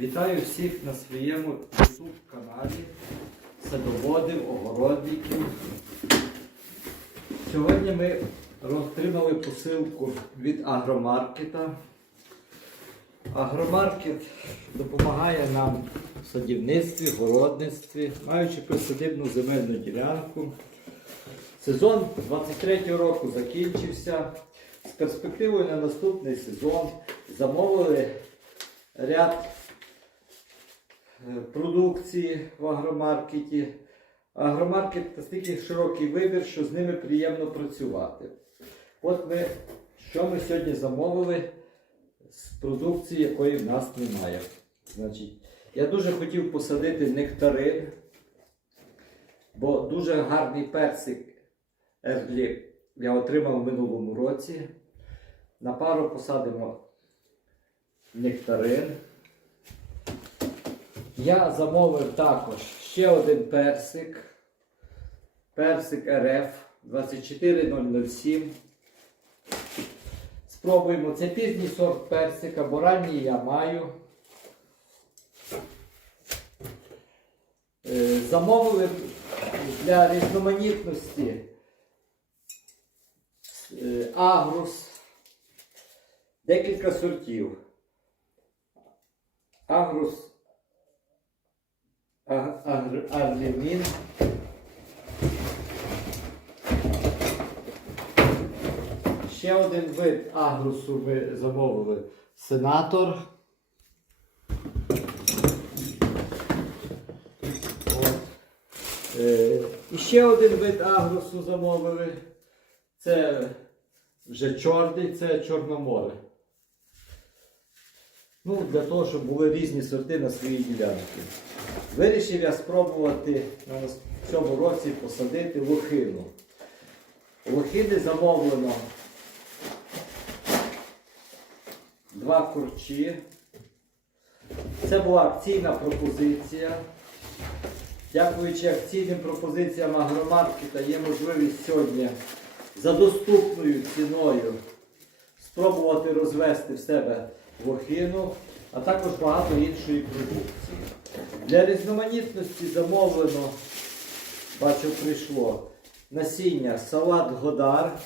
Вітаю всіх на своєму YouTube каналі садоводів, огородників. Сьогодні ми отримали посилку від агромаркета. Агромаркет допомагає нам в садівництві, городництві, маючи присадибну земельну ділянку. Сезон 23 року закінчився. З перспективою на наступний сезон замовили ряд продукції в агромаркеті. Агромаркет настільки широкий вибір, що з ними приємно працювати. От ми, що ми сьогодні замовили з продукції, якої в нас немає. Значить, я дуже хотів посадити нектарин, бо дуже гарний персик Ерлі я отримав в минулому році. На пару посадимо нектарин. Я замовив також ще один персик. Персик РФ 24007. Спробуємо. Це пізній сорт персика, бо ранній я маю. Е, Замовили для різноманітності е, агрус, декілька сортів. Агрус аг- Ще один вид агрусу ми замовили сенатор. От. Е, і ще один вид агрусу замовили. Це вже чорний, це Чорноморе. Ну, для того, щоб були різні сорти на своїй ділянці. Вирішив я спробувати в цьому році посадити лохину. Лохини замовлено два курчі. Це була акційна пропозиція. Дякуючи акційним пропозиціям агромаркета є можливість сьогодні за доступною ціною спробувати розвести в себе лохину, а також багато іншої продукції. Для різноманітності замовлено, бачу, прийшло насіння салат Годар.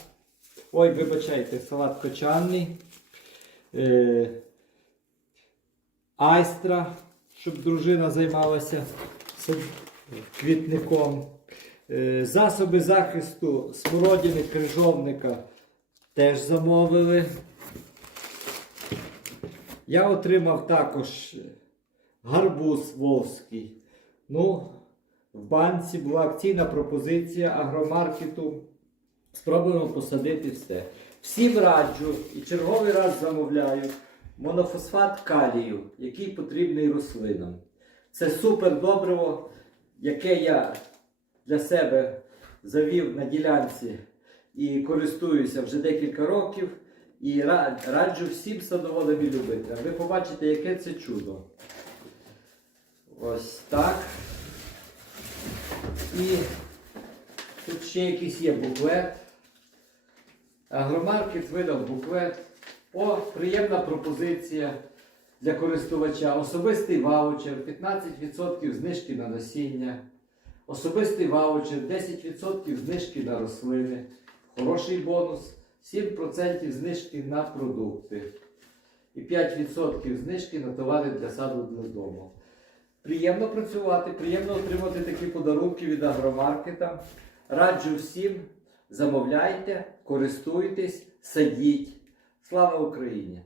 Ой, вибачайте, салат кочанний. Е, айстра, щоб дружина займалася квітником. Е, Засоби захисту смородини крижовника теж замовили. Я отримав також гарбуз вовський. Ну, в банці була акційна пропозиція агромаркету. Спробуємо посадити все. Всім раджу і черговий раз замовляю монофосфат калію, який потрібний рослинам. Це супер добриво, яке я для себе завів на ділянці і користуюся вже декілька років. І раджу всім садоводам і. Ви побачите, яке це чудо. Ось так. І тут ще якийсь є буклет. Агромаркет видав буклет. О, приємна пропозиція для користувача. Особистий ваучер, 15% знижки на насіння. Особистий ваучер, 10% знижки на рослини. Хороший бонус, 7% знижки на продукти. І 5% знижки на товари для саду для дому. Приємно працювати, приємно отримати такі подарунки від агромаркета. Раджу всім, замовляйте, користуйтесь, садіть. Слава Україні!